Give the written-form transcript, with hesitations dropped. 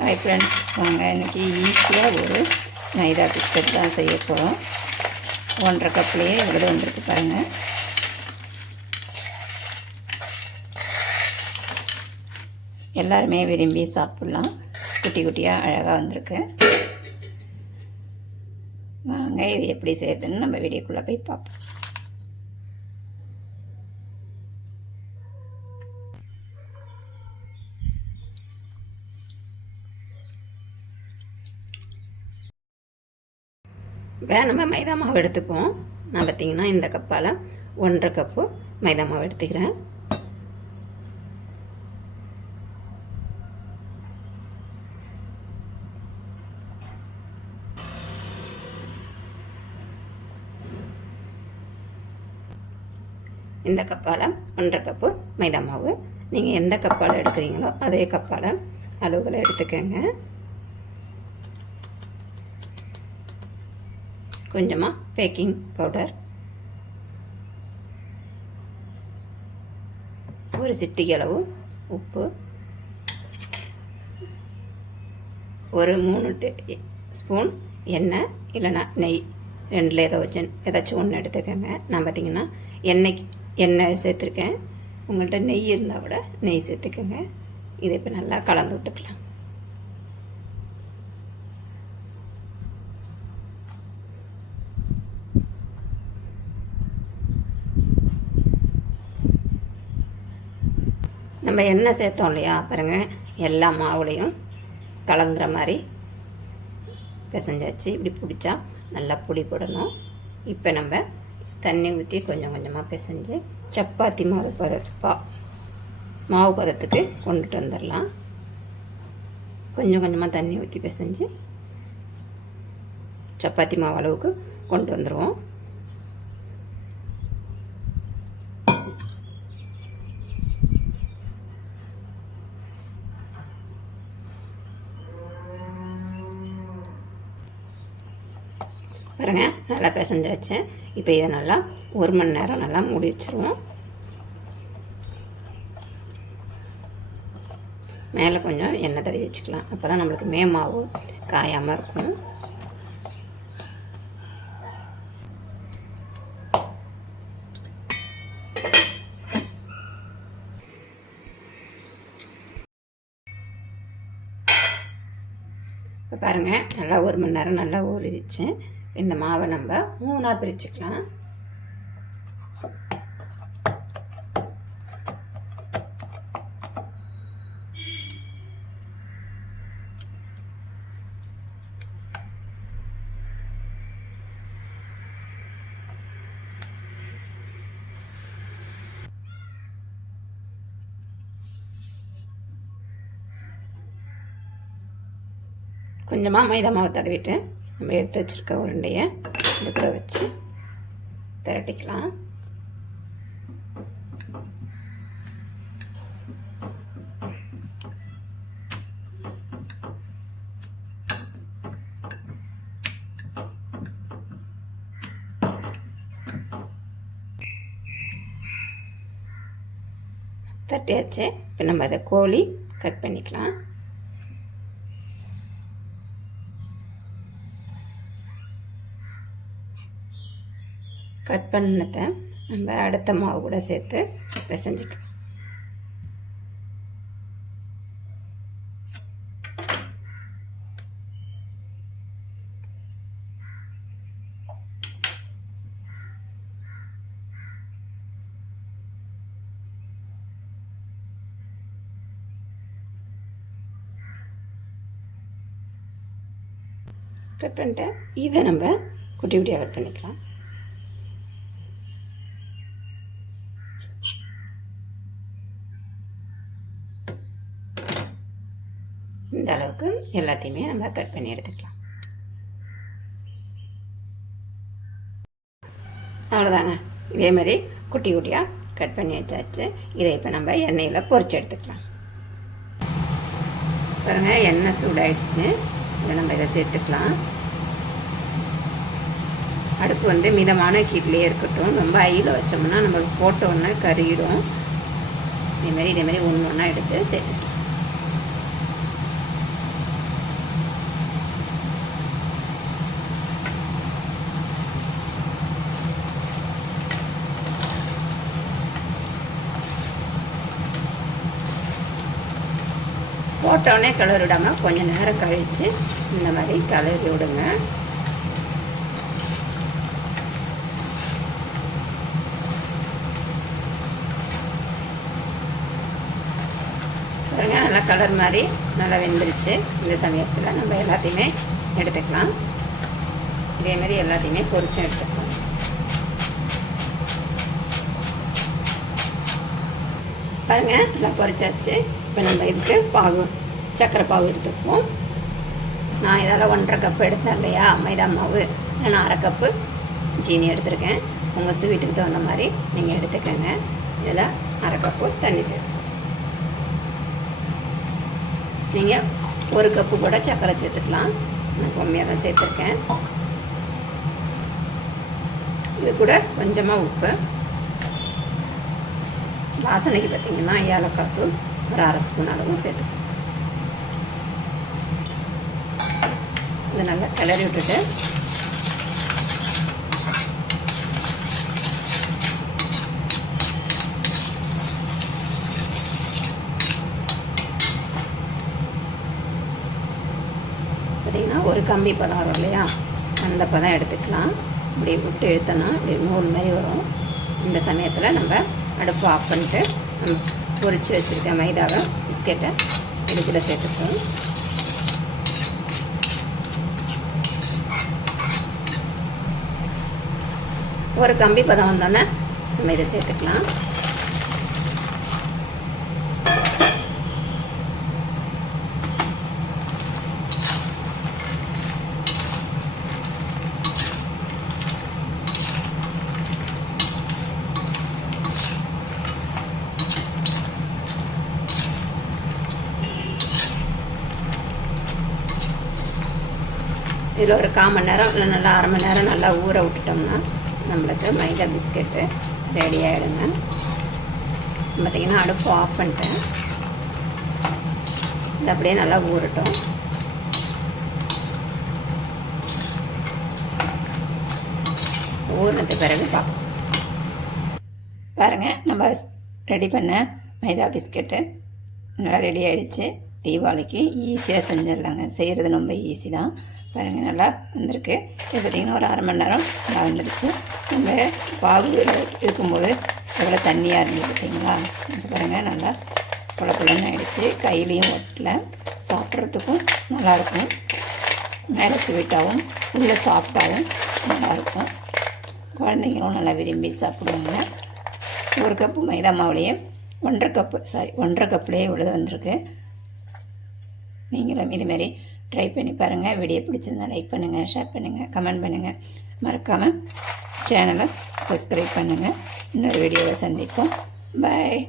Hi friends, வாங்க இன்றைக்கி ஈஸியாக ஒரு மைதா பிஸ்கட் தான் செய்ய போகிறோம். 1.5 கப்லேயே எவ்வளோ வந்திருக்கு பாருங்கள். எல்லாருமே விரும்பி சாப்பிட்லாம். குட்டி குட்டியாக அழகாக வந்திருக்கு. வாங்க இது எப்படி செய்யுதுன்னு நம்ம வீடியோக்குள்ளே போய் பார்ப்போம். இப்போ நம்ம மைதா மாவு எடுத்துப்போம். நான் பார்த்திங்கன்னா இந்த கப்பால் 1.5 கப்பு மைதா மாவு எடுத்துக்கிறேன். இந்த கப்பால் 1.5 கப்பு மைதா மாவு. நீங்கள் எந்த கப்பால் எடுக்கிறீங்களோ அதே கப்பால் அளவுகளை எடுத்துக்கோங்க. கொஞ்சமாக பேக்கிங் பவுடர், ஒரு சிட்டிகை அளவு உப்பு, ஒரு 3 ஸ்பூன் எண்ணெய் இல்லைன்னா நெய், ரெண்டில் ஏதாச்சும் ஒன்று எடுத்துக்கோங்க. நான் பார்த்திங்கன்னா எண்ணெய் சேர்த்துருக்கேன். உங்கள்கிட்ட நெய் இருந்தால் கூட நெய் சேர்த்துக்கோங்க. இதை இப்போ நல்லா கலந்து விட்டுக்கலாம். நம்ம எண்ணெய் சேர்த்தோம் இல்லையா, பாருங்கள் எல்லா மாவுலையும் கலங்குற மாதிரி பிசைஞ்சாச்சு. இப்படி பிடிச்சா நல்லா புளி போடணும். இப்போ நம்ம தண்ணி ஊற்றி கொஞ்சம் கொஞ்சமாக பிசைஞ்சு சப்பாத்தி மாவு பதத்துக்கு கொண்டுட்டு வந்துடலாம். கொஞ்சம் கொஞ்சமாக தண்ணி ஊற்றி பிசைஞ்சு சப்பாத்தி மாவு அளவுக்கு கொண்டு வந்துடுவோம். பாருங்க நல்லா பிசைஞ்சாச்சு. இப்போ இதை நல்லா 1 மணி நேரம் நல்லா மூடி வச்சுருவோம். மேலே கொஞ்சம் எண்ணெய் தடவி வச்சுக்கலாம். அப்போ தான் நம்மளுக்கு மாவு காயாமல் இருக்கும். இப்போ பாருங்கள் நல்லா 1 மணி நேரம் நல்லா ஊறிடுச்சு. இந்த மாவை நம்ம 3ஆக பிரிச்சுக்கலாம். கொஞ்சமாக மைதா மாவை தடவிட்டு நம்ம எடுத்து வச்சுருக்க உருண்டையை இது கூட வச்சு திரட்டிக்கலாம். தட்டியாச்சு. இப்போ நம்ம அதை கோழி கட் பண்ணிக்கலாம். கட் பண்ணதை நம்ம அடுத்த மாவு கூட சேர்த்து பிசைஞ்சிக்கலாம். கட் பண்ணிட்டேன். இதை நம்ம குட்டி குட்டியாக கட் பண்ணிக்கலாம். இந்த அளவுக்கு எல்லாத்தையுமே நம்ம கட் பண்ணி எடுத்துக்கலாம். அவ்வளோதாங்க. இதே மாதிரி குட்டி குட்டியாக கட் பண்ணி வச்சாச்சு. இதை இப்போ நம்ம எண்ணெயில் பொரிச்சு எடுத்துக்கலாம். பாருங்கள் எண்ணெய் சூடாயிடுச்சு. இதை நம்ம இதை சேர்த்துக்கலாம். அடுப்பு மிதமான ஹீட்லேயே இருக்கட்டும். ரொம்ப ஹையில் வச்சோம்னா நம்மளுக்கு போட்ட உடனே கறியிடும். இதே மாதிரி ஒன்று ஒன்றா எடுத்து சேர்த்துக்கலாம். போட்டோடனே கிளறி விடாமல் கொஞ்சம் நேரம் கழித்து இந்த மாதிரி கிளறி விடுங்க. பாருங்க, நல்லா கலர் மாதிரி நல்லா வெந்துருச்சு. இந்த சமயத்தில் நம்ம எல்லாத்தையுமே எடுத்துக்கலாம். இதேமாதிரி எல்லாத்தையுமே பொரிச்சும் எடுத்துக்கலாம். பாருங்கள், நல்லா பொரிச்சாச்சு. இப்போ நம்ம இதுக்கு பாகு, சர்க்கரை பாகு எடுத்துக்குவோம். நான் இதால் 1.5 கப்பு எடுத்தேன் இல்லையா மைதா மாவு, நான் 1/2 கப்பு ஜீனி எடுத்துருக்கேன். உங்கள் ஸ்வீட்டுக்கு தகுந்த மாதிரி நீங்கள் எடுத்துக்கோங்க. இதில் 1/2 கப்பு தண்ணி சேர்த்து, நீங்கள் 1 கப்பு கூட சர்க்கரை சேர்த்துக்கலாம். நான் கம்மியாக தான் சேர்த்துருக்கேன். இது கூட கொஞ்சமாக உப்பு, வாசனைக்கு பார்த்திங்கன்னா ஏலக்காய் தூள் ஒரு 1/2 ஸ்பூன் அளவும் சேர்த்துக்கணும். இது நல்லா கிளறி விட்டுட்டு பார்த்திங்கன்னா ஒரு கம்பி பதம் வரும் இல்லையா, அந்த பதம் எடுத்துக்கலாம். இப்படி விட்டு இழுத்தோன்னா இப்படி நூல் மாதிரி வரும். இந்த சமயத்தில் நம்ம அடுப்பு ஆஃப் பண்ணிட்டு நம்ம பொரித்து வச்சுருக்க மைதாவை பிஸ்கெட்டை இது கூட சேர்த்துப்போம். ஒரு கம்பி பதம் வந்தோன்னே நம்ம இதை சேர்த்துக்கலாம். இதில் ஒரு 1/4 மணி நேரம் இல்லை நல்லா 1/2 மணி நேரம் நல்லா ஊற விட்டுட்டோம்னா நம்மளுக்கு மைதா பிஸ்கெட்டு ரெடி ஆகிடுங்க. பார்த்திங்கன்னா அடுப்பு ஆஃப் பண்ணிட்டேன். இது அப்படியே நல்லா ஊறட்டும். ஊறினது பிறகு பார்ப்போம். பாருங்கள், நம்ம ரெடி பண்ண மைதா பிஸ்கெட்டு நல்லா ரெடி ஆகிடுச்சு. தீபாவளிக்கு ஈஸியாக செஞ்சிடலாங்க. செய்கிறது ரொம்ப ஈஸி தான். பாருங்கள், நல்லா வந்திருக்கு. இது பார்த்திங்கன்னா ஒரு 1/2 மணி நேரம் நல்லா வந்துடுச்சு. நம்ம பாகு இருக்கும்போது எவ்வளோ தண்ணியாக இருந்தது பார்த்திங்களா. இது பாருங்கள், நல்லா குழப்பலன்னு ஆகிடுச்சு. கையிலையும் ஒட்டல, சாப்பிட்றதுக்கும் நல்லாயிருக்கும். மேலே ஸ்வீட்டாகவும் உள்ளே சாஃப்டாகவும் நல்லாயிருக்கும். குழந்தைங்களும் நல்லா விரும்பி சாப்பிடுவாங்க. 1 கப்பு மைதா மாவுலேயே 1.5 கப்புலேயே இவ்வளோ வந்திருக்கு. நீங்களும் இதுமாரி ட்ரை பண்ணி பாருங்கள். வீடியோ பிடிச்சிருந்தா லைக் பண்ணுங்கள், ஷேர் பண்ணுங்கள், கமெண்ட் பண்ணுங்கள். மறக்காமல் சேனலை சப்ஸ்கிரைப் பண்ணுங்கள். இன்னொரு வீடியோவை சந்திப்போம். பாய்.